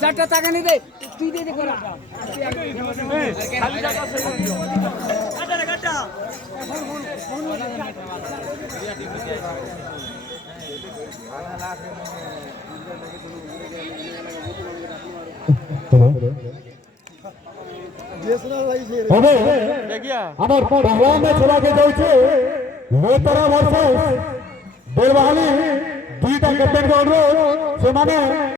চারটা টাকা নি দে তুই দে করা আমার पहला मैच चला के जाउछे नेतरा वर्सेस बेलवाली दुईटा कैप्टन को अनुरोध से माने